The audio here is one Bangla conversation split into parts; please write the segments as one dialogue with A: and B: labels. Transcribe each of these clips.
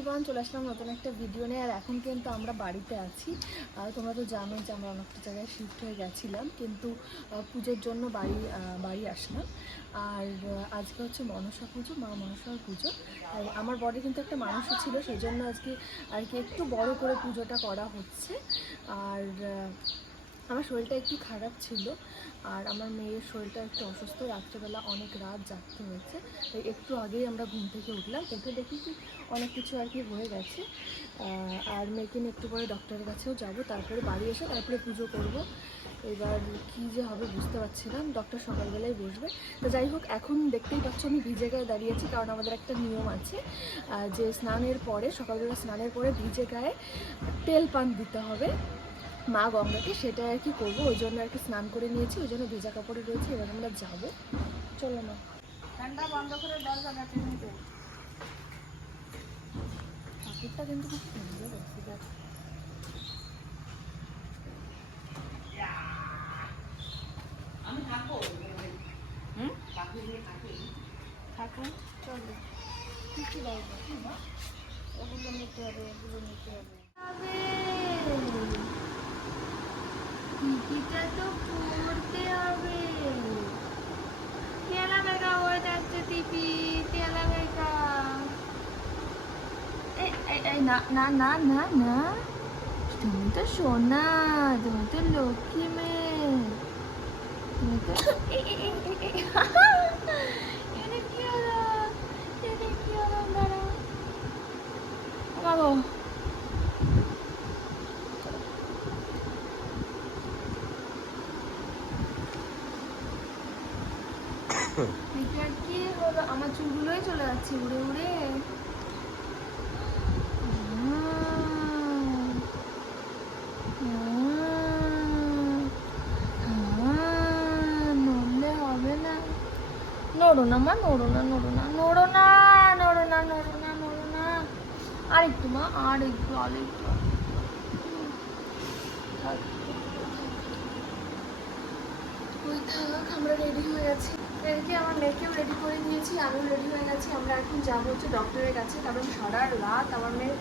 A: এভরিওয়ান চলে আসলাম নতুন একটা ভিডিও নিয়ে। আর এখন কিন্তু আমরা বাড়িতে আছি। আর তোমরা তো জানোই যে আমরা অনেকটা জায়গায় শিফট হয়ে গেছিলাম। কিন্তু পুজোর জন্য বাড়ি বাড়ি আসলাম। আর আজকে হচ্ছে মনসা পুজো, মা মনসার পুজো। আমার বড় কিন্তু একটা মানুষও ছিল সেই জন্য আজকে আর কি একটু বড় করে পুজোটা করা হচ্ছে। আর আমার শরীরটা একটু খারাপ ছিল আর আমার মেয়ের শরীরটা একটু অসুস্থ। রাত্রেবেলা অনেক রাত জাগতে হয়েছে, তাই একটু আগেই আমরা ঘুম থেকে উঠলাম। উঠে দেখি কি, অনেক কিছু আর কি হয়ে গেছে। আর মেয়েকে নিয়ে একটু পরে ডক্টরের কাছেও যাব, তারপরে বাড়ি এসে তারপরে পুজো করব। এবার কী যে হবে বুঝতে পারছিলাম ডক্টর সকালবেলায় বসবে। তো যাই হোক, এখন দেখতেই পাচ্ছ আমি ভিজে গায়ে দাঁড়িয়েছি কারণ আমাদের একটা নিয়ম আছে যে স্নানের পরে, সকালবেলা স্নানের পরে ভিজে গায়ে তেল পান দিতে হবে। মা গঙ্গাকে সেটা আর কি করব? ওই জন্য আর কি স্নান করে নিয়েছি ওই জন্য ভেজা কাপড়ে রয়েছে এবার আমরা যাব। চলো না
B: ঠান্ডা বন্ধ করে দরজা
A: ঠাকুরটা কিন্তু খুব সুন্দর হয়েছে দেখ।
B: আমি থাকব? হুম?
A: ঠাকুর চলো। কি কি লাগবে? ওগুলো নিতে হবে ওগুলো নিতে হবে।
B: টিকিটা তো পড়তে হবে। তেলা বেগা হয়ে যাচ্ছে টিপি তেলা বেগা
A: এই না না না না না। তুমি তো সোনা, তুমি তো লক্ষ্মী মেয়ে। তুমি তো কি বাবা এটা কি হলো আমার চুলগুলোই চলে যাচ্ছে উড়ে উড়ে। নড়ো না মা, নড়ো না নড়ো না নড়ো না নড়ো না নড়ো না নড়ো না। আর একটু মা আর একটু আর একটু আমরা রেডি হয়ে গেছি। এদিকে আমার মেয়েকেও রেডি করে দিয়েছি, আমিও রেডি হয়ে গেছি। আমরা এখন যাব হচ্ছে ডক্টরের কাছে। কারণ সারা রাত আমার মেয়ে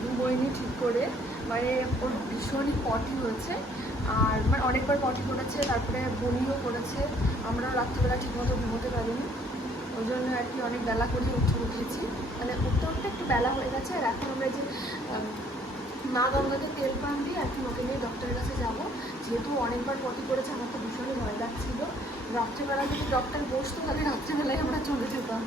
A: ঘুমোয়নি ঠিক করে। মানে ওর ভীষণই পটি হয়েছে। আর মানে অনেকবার পটি করেছে, তারপরে বমিও করেছে। আমরা রাত্রিবেলা ঠিকমতো ঘুমোতে পারিনি। ওই জন্য আর কি অনেক বেলা করে উঠে উঠেছি। মানে উঠতে উঠতে একটু বেলা হয়ে গেছে। আর এখন আমরা যে মা গঙ্গাতে তেল পান দিয়ে আর কি ওকে নিয়ে ডক্টরের কাছে যাব। যেহেতু অনেকবার পটি করেছে, আমার তো ভীষণই ভয় লাগছিল। রাত্রেবেলা যদি ডক্টর বসতো তাহলে রাত্রেবেলায় আমরা চলে যেতাম।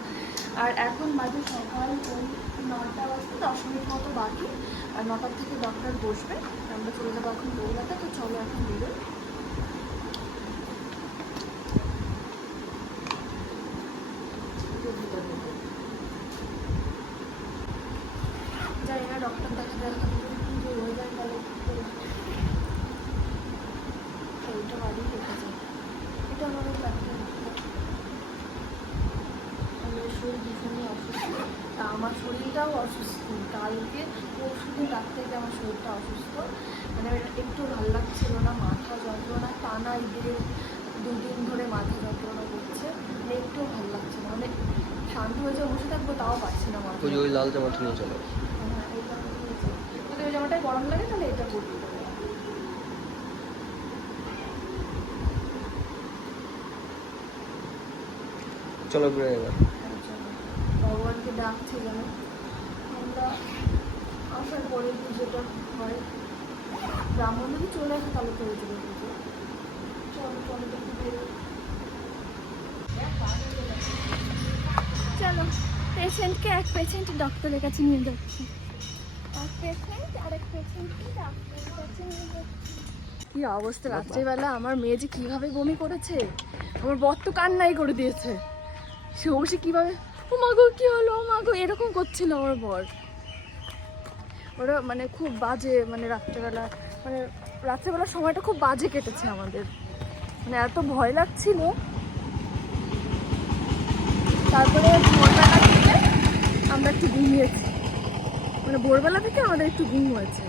A: আর এখন বাজে সকাল ওই নটা বাজতে দশ মিনিট মতো বাকি। আর নটার থেকে ডক্টর বসবে। আমরা চলে যাব এখন কলকাতা তো চলো এখন বেরোই জানি না ডক্টর দেখা দেখা পুজো হয়ে যায় তাহলে কি করে শরীরটা বাড়ি রেখে যায় এটা আমাদের লাগবে আমার শরীর ভীষণই অসুস্থ তা আমার শরীরটাও অসুস্থ কালকে পরশু দিন রাত থেকে আমার শরীরটা অসুস্থ মানে আমার একটু ভালো লাগছিল না মাথা যন্ত্রণা টানা ঈদের দুদিন ধরে মাথা যন্ত্রণা করছে মানে একটু ভালো লাগছে না মানে শান্ত হয়ে যে বসে থাকব তাও পারছি না মাথা
C: ওই লাল জামাটা নিয়ে চলো
A: হ্যাঁ, এই জামাটা নিয়েছি। যদি ওই জামাটায় গরম লাগে তাহলে এটা
C: চলো ঘুরে এবার।
A: ভগবানকে ডাকছে যেন। আমরা আসার পরে পুজোটা হয় ব্রাহ্মণ যদি চলে আসে তাহলে তো হয়ে যাবে পুজো চলো চলো দেখি। চলো। পেশেন্টকে এক পেশেন্ট ডক্টরের কাছে নিয়ে যাচ্ছি। এক পেশেন্ট আর এক পেশেন্টকে কি অবস্থা? রাত্রেবেলা আমার মেয়ে যে কীভাবে বমি করেছে, আমার বর তো কান্নাই করে দিয়েছে। সে বসে কীভাবে ও মাগো কি হলো? ও মাগো এরকম করছিল আমার বর। ওরা মানে খুব বাজে মানে রাত্রেবেলা মানে রাত্রেবেলার সময়টা খুব বাজে কেটেছে আমাদের। মানে এত ভয় লাগছিল। তারপরে ভোরবেলা থেকে আমরা একটু ঘুমিয়েছি। মানে ভোরবেলা থেকে আমাদের একটু ঘুম হয়েছে।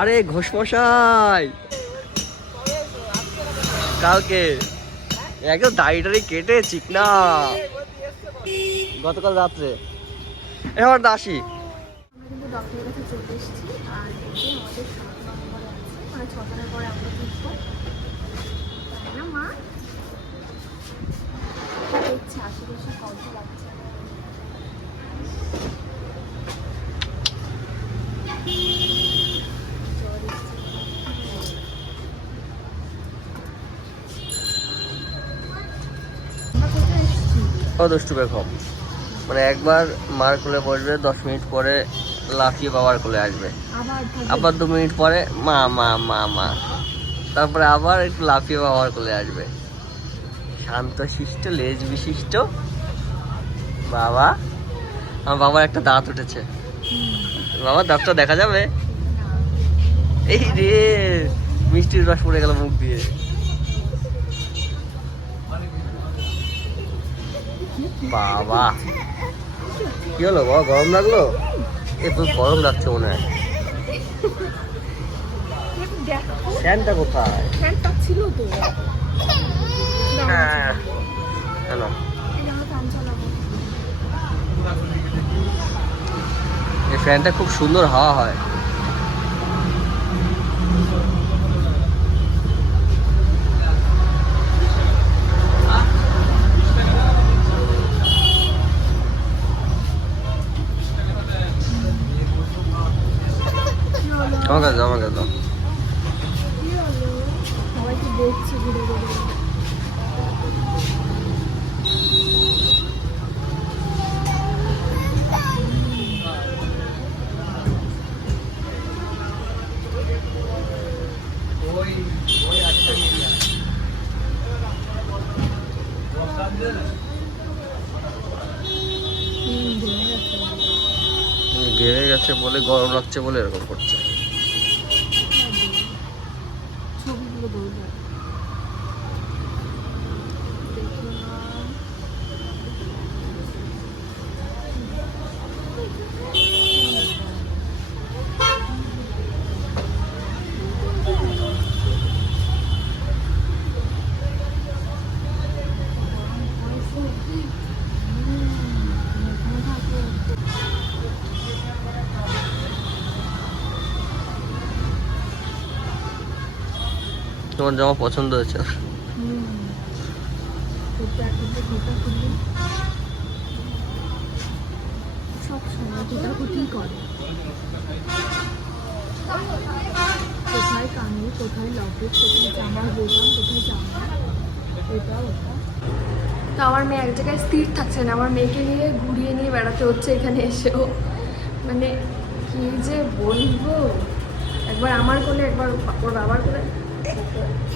C: আরে ঘোষ মশাই কালকে একদম দাড়ি টাড়ি কেটে চিকনা। গতকাল রাত্রে। এবার দাসি
A: আমরা কিন্তু ডক্টরের কাছে চলে এসেছি আর এই যে আমাদের সাত নম্বরে আছে মানে ছটার পরে আমরা বুঝব তাই না মা দেখছি আশেপাশে কত বাচ্চা জ্বর এসেছে। আমরা কোথায় এসেছি
C: ও দুষ্টু বেগম মানে একবার মার কোলে বসবে দশ মিনিট পরে লাফিয়ে বাবার কোলে আসবে।
A: আবার
C: দু মিনিট। পরে মা মা মা মা। তারপরে আবার একটু লাফিয়ে বাবার কোলে আসবে। শান্ত শিষ্ট লেজ বিশিষ্ট। বাবা আমার বাবার একটা দাঁত উঠেছে। বাবার দাঁতটা দেখা যাবে? এই রে মিষ্টির রস পড়ে গেল মুখ দিয়ে। বাবা। কি হলো বাবা গরম লাগল? এ তো গরম লাগছে মনে হয়। ফ্যানটা কোথায়?
A: ফ্যানটা ছিল তো।
C: হ্যাঁ।
A: চালাবো
C: এই ফ্যানটা খুব সুন্দর হাওয়া হয়। ঘেমে গেছে বলে গরম লাগছে বলে এরকম করছে
A: ছবিগুলো বলব দেখলাম
C: তোমার জামা পছন্দ হয়েছে
A: হুম ওটা এখন তো গোটা করলি সব সময় গোটা কুটি করে কোথায় কানে কোথায় কোথায় জামা তো আমার মেয়ে এক জায়গায় স্থির থাকছে না, আমার মেয়েকে নিয়ে ঘুরিয়ে নিয়ে বেড়াতে হচ্ছে এখানে এসেও। মানে কি যে বলব? একবার আমার কোলে, একবার ওর বাবার কোলে?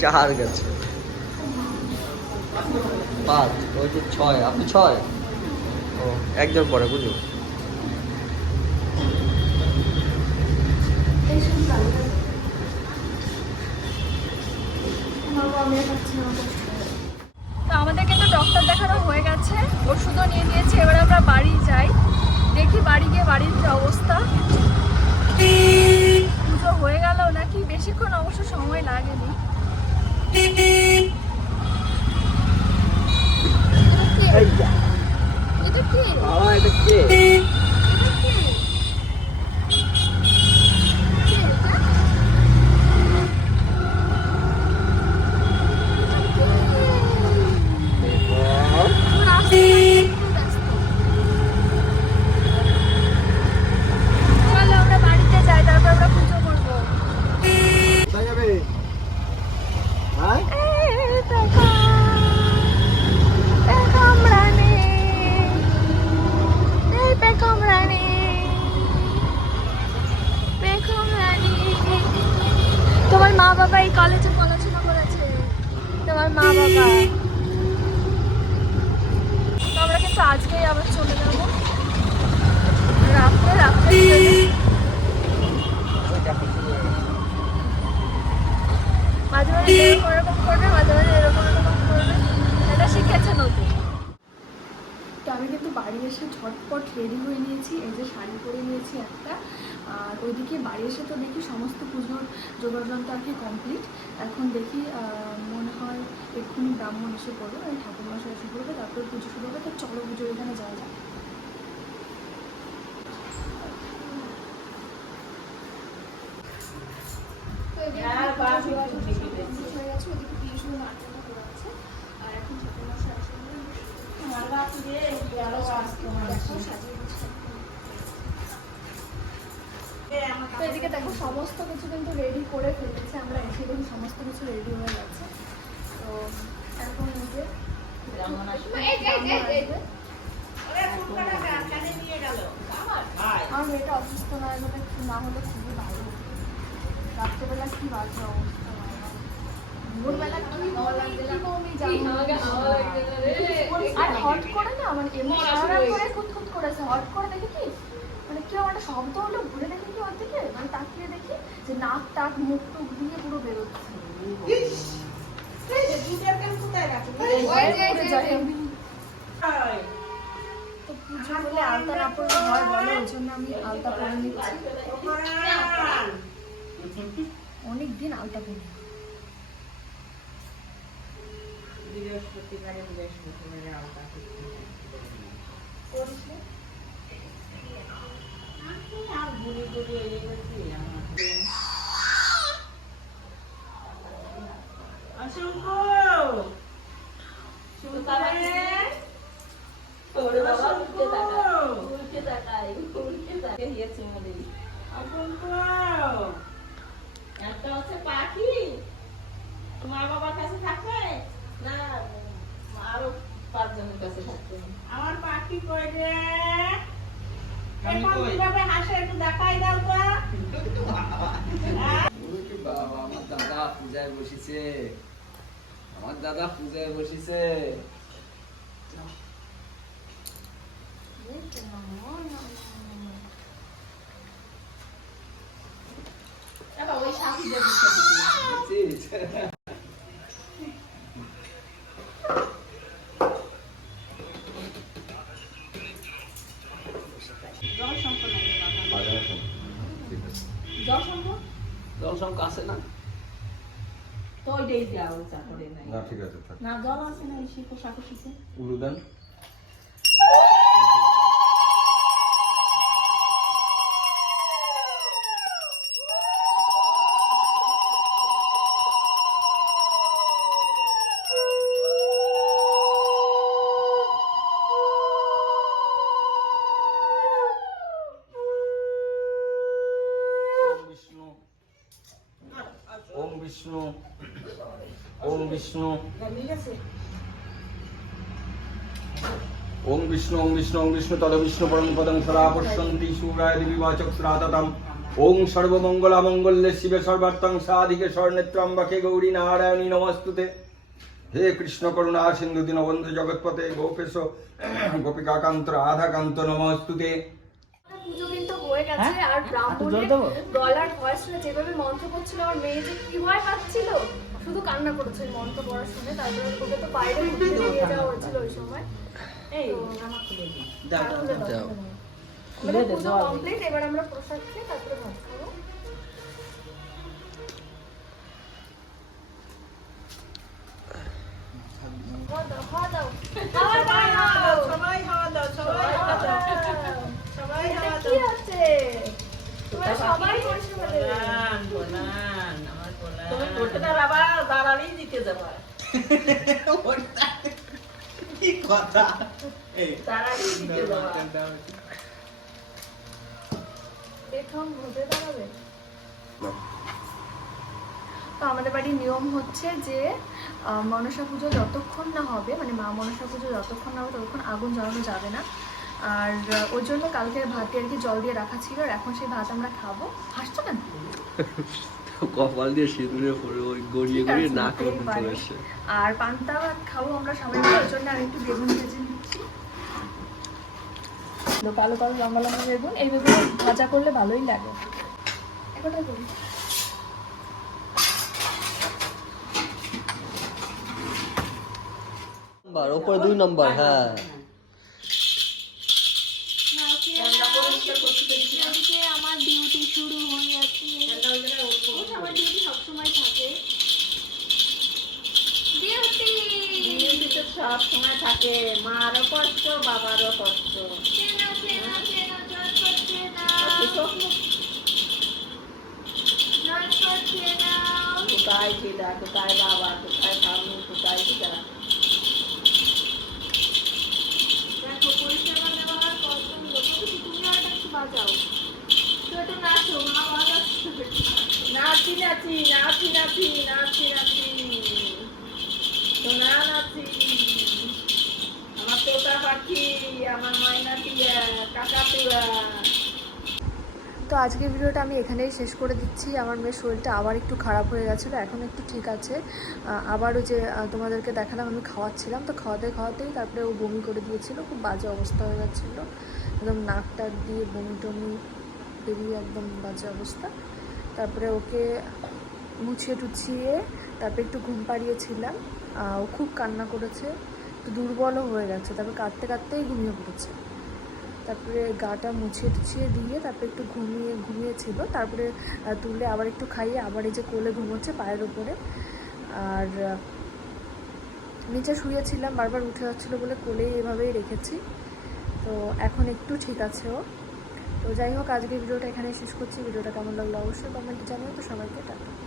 C: চার গেছে। পাঁচ, ওই যে ছয়, আপনি ছয়? ও একজন পরে
A: না তো আমাদের কিন্তু ডক্টর দেখানো হয়ে গেছে, ওষুধও নিয়ে নিয়েছে, এবার আমরা বাড়ি যাই। দেখি বাড়ি গিয়ে বাড়ির যে অবস্থা। পুজো হয়ে গেল নাকি? বেশিক্ষণ অবশ্য সময় লাগেনি। এটা কি?
C: এটা কে
A: চলো আমরা বাড়িতে যাই তারপর আমরা পুজো করব
C: কোথায় যাবে হ্যাঁ
A: তোমার মা বাবা এই কলেজে পড়াশোনা করেছে তোমার মা বাবা তো আমরা কিন্তু আজকেই আবার চলে যাব ঝটপট রেডি হয়ে নিয়েছি এই যে শাড়ি পরে নিয়েছি একটা আর বাড়ি এসে তো দেখি সমস্ত পুজোর যোগাযন্ত্র আর কি কমপ্লিট এখন দেখি মনে হয় এক্ষুনি ব্রাহ্মণ এসে পড়বে মানে ঠাকুর মশাই এসে পড়বে তারপর পুজো শুরু হবে তো চলো পুজোর এখানে যাওয়া যাক। তো এদিকে পুজো যোগাযোগ তো এদিকে দেখো সমস্ত কিছু কিন্তু রেডি করে ফেলেছে আমরা। এসে দেখি সমস্ত কিছু রেডি হয়ে গেছে। তো এখন এই যে
B: এই যে, এই। যে, এই যে।
A: আমার। মেয়েটা অসুস্থ মানে না হলে খুবই ভালো। রাত্রেবেলা কি বাজে অবস্থা বাবা। ভোরবেলা কি বমি, জানি। আর হট করে না মানে এমনি সারা রাত করে করেছে। হট করে দেখি কেউ একটা শব্দ হলো ঘুরে দেখি কি ওর দিকে মানে তাকিয়ে দেখি যে নাক টাক মুখ টুক দিয়ে পুরো বেরোচ্ছে। আলতা হয় বলো ওই জন্য আমি আলতা পরে নিচ্ছি। অনেক দিন আলতা পরি।
D: বৃহস্পতিবারে বৃহস্পতিবারে আলতা করতে একটা হচ্ছে পাখি। তোমার বাবার কাছে থাকবে? না আরও পাঁচজনের কাছে থাকবে। আমার পাখি কই রে? এখন কীভাবে হাসে একটু দেখাই দাও তো।
E: ওরে কি বাবা, আমার দাদা পূজায় বসেছে। আমার দাদা পূজায় বসেছে।
D: ওই সাথী দেখি
E: বুঝছিস?
D: জল সম্পন্ন জল সম্পন্ন
E: জল সব কাছে না
D: যাও নাই।
F: না ঠিক আছে থাক।
D: না জল আছে না এই শিখো শাকো শীতে
F: উলুদান
E: বিষ্ণু ওম বিষ্ণু ওম বিষ্ণু
F: ওম বিষ্ণু তদ বিষ্ণু পরম পদং সদা পশ্যন্তি সুরায় দেবী বাচক শ্রাততম ওম সর্বমঙ্গলা মঙ্গলে শিবে সর্বার্থং সাধিকে স্বর্ণেত্রম্বকে গৌরী নারায়ণী নমস্তুতে হে কৃষ্ণ করুণা সিন্ধু দীনবন্ধু জগৎপতে গোপেশ গোপিকাকান্ত রাধাকান্ত নমস্তুতে
A: পুজো কিন্তু হয়ে গেছে আর ব্রাহ্মণের গলার ভয়েসটা যেভাবে মন্ত্র করছিল আমার মেয়ে যে কি ভয় পাচ্ছিল? শুধু কান্না করেছে মন মন্ত্র পড়া শুনে তারপরে ওকে তো বাইরে নিয়ে যাওয়া হয়েছিল ওই সময়।
D: এই আমার খুলে দিই।
A: খুলে দাও, দাও। এবার কমপ্লিট এবার আমরা প্রসাদ খেয়ে তারপরে ভাত খাব। খাওয়া দাও, খাওয়া দাও। খাওয়া দাও।
D: সবাই হাওয়া দাও সবাই হাওয়া দাও সবাই
A: এটা
D: হাওয়া
A: কি
D: দাও
A: আছে তোমরা সবাই পরিষেবা দেবে
D: গোলান গোলান আমার গোলান তুমি ভোটে দাও বাবা দাঁড়ালেই দিতে যাবা
E: কি কথা এই
D: দাঁড়ালেই দিতে যাবা
A: দেখুন ভোটে দাঁড়াবে তো আমাদের বাড়ির নিয়ম হচ্ছে যে আহ, মনসা পুজো যতক্ষণ না হবে মানে মা মনসা পুজো যতক্ষণ না হবে ততক্ষণ আগুন জ্বালানো যাবে না। আর ওর জন্য কালকের ভাতে আর কি জল দিয়ে রাখা ছিল আর এখন সেই ভাত আমরা খাব। হাসছো কেন?
C: কপাল দিয়ে সিঁদুরে পরে ওই গড়িয়ে গড়িয়ে নাক চলে
A: আর পান্তা ভাত খাব আমরা সবাই ওর জন্য আমি একটু বেগুন ভেজে নিচ্ছি। কালো কালো লম্বা লম্বা বেগুন এই বেগুন ভাজা করলে ভালোই লাগে। একটা করি।
C: নাম্বার ওপরে দুই নাম্বার হ্যাঁ।
D: ডিউটিতে সব সময় থাকে মারও কষ্ট বাবারও কষ্ট। কোথায় দিদা কোথায় বাবা কোথায় স্বামী কোথায় দিদা
B: তো নাচি
D: নাচি নাচি নাচি নাচি নাচি। সোনা নাচি
A: তো আজকের ভিডিওটা আমি এখানেই শেষ করে দিচ্ছি। আমার মেয়ের শরীরটা আবার একটু খারাপ হয়ে গেছিল, এখন একটু ঠিক আছে। আবারও যে তোমাদেরকে দেখালাম, আমি খাওয়াচ্ছিলাম। তো খাওয়াতে খাওয়াতেই তারপরে ও বমি করে দিয়েছিল, খুব বাজে অবস্থা হয়ে যাচ্ছিল একদম নাক টাক দিয়ে বমি টমি বেরিয়ে একদম বাজে অবস্থা। তারপরে ওকে মুছিয়ে টুছিয়ে তারপরে একটু ঘুম পাড়িয়েছিলাম। ও খুব কান্না করেছে তো দুর্বলও হয়ে গেছে, তারপরে কাঁদতে কাঁদতেই ঘুমিয়ে পড়েছে। তারপরে গাটা মুছিয়ে টুছিয়ে দিয়ে তারপরে একটু ঘুমিয়ে ঘুমিয়েছিল তারপরে তুলে আবার একটু খাইয়ে আবার এই যে কোলে ঘুমোচ্ছে পায়ের ওপরে আর নিচে শুয়েছিলাম, বারবার উঠে যাচ্ছিল বলে কোলেই এভাবেই রেখেছি। তো এখন একটু ঠিক আছে ও। তো যাই হোক আজকে ভিডিওটা এখানে শেষ করছি। ভিডিওটা কেমন লাগল অবশ্যই কমেন্টে জানিও। তো সবাইকে টাটা।